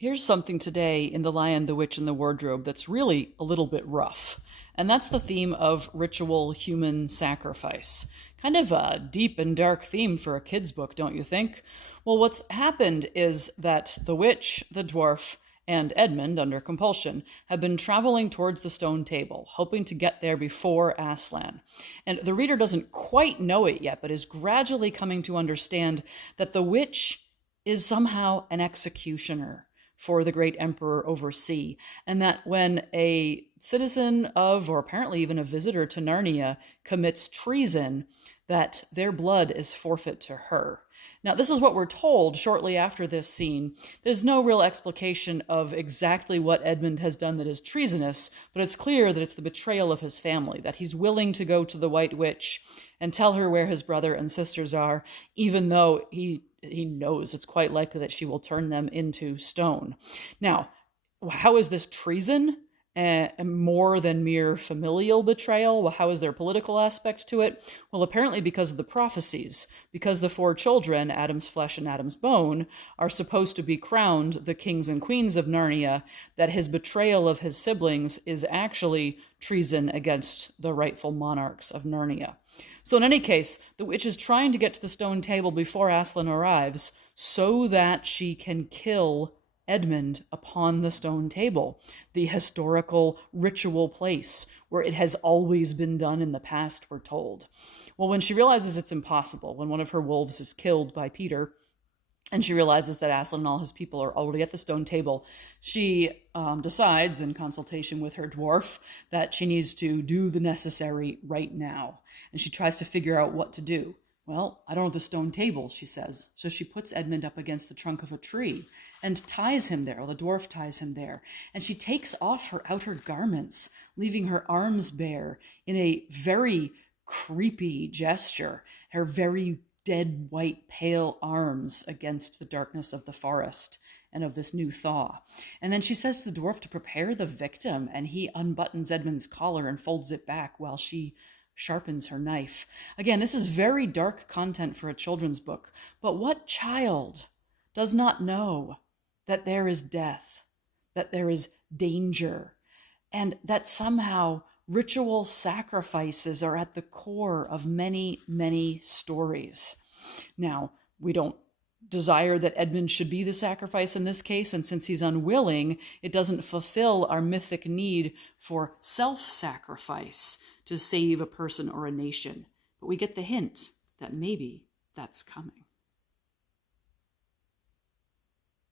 Here's something today in The Lion, the Witch, and the Wardrobe that's really a little bit rough. And that's the theme of ritual human sacrifice. Kind of a deep and dark theme for a kid's book, don't you think? Well, what's happened is that the witch, the dwarf, and Edmund, under compulsion, have been traveling towards the stone table, hoping to get there before Aslan. And the reader doesn't quite know it yet, but is gradually coming to understand that the witch is somehow an executioner for the great emperor oversea, and that when a citizen of, or apparently even a visitor to Narnia, commits treason, that their blood is forfeit to her. Now, this is what we're told shortly after this scene. There's no real explication of exactly what Edmund has done that is treasonous, but it's clear that it's the betrayal of his family, that he's willing to go to the White Witch and tell her where his brother and sisters are, even though he knows it's quite likely that she will turn them into stone. Now, how is this treason? More than mere familial betrayal? Well, how is there a political aspect to it? Well, apparently because of the prophecies, because the four children, Adam's flesh and Adam's bone, are supposed to be crowned the kings and queens of Narnia, that his betrayal of his siblings is actually treason against the rightful monarchs of Narnia. So in any case, the witch is trying to get to the stone table before Aslan arrives so that she can kill Edmund upon the stone table, the historical ritual place where it has always been done in the past, we're told. Well, when she realizes it's impossible, when one of her wolves is killed by Peter, and she realizes that Aslan and all his people are already at the stone table, she decides, in consultation with her dwarf, that she needs to do the necessary right now. And she tries to figure out what to do. Well, I don't have the stone table, she says. So she puts Edmund up against the trunk of a tree and ties him there, or the dwarf ties him there. And she takes off her outer garments, leaving her arms bare in a very creepy gesture. Her very dead white pale arms against the darkness of the forest and of this new thaw. And then she says to the dwarf to prepare the victim, and he unbuttons Edmund's collar and folds it back while she sharpens her knife. Again, this is very dark content for a children's book, but what child does not know that there is death, that there is danger, and that somehow ritual sacrifices are at the core of many, many stories? Now, we don't desire that Edmund should be the sacrifice in this case, and since he's unwilling, it doesn't fulfill our mythic need for self-sacrifice to save a person or a nation. But we get the hint that maybe that's coming.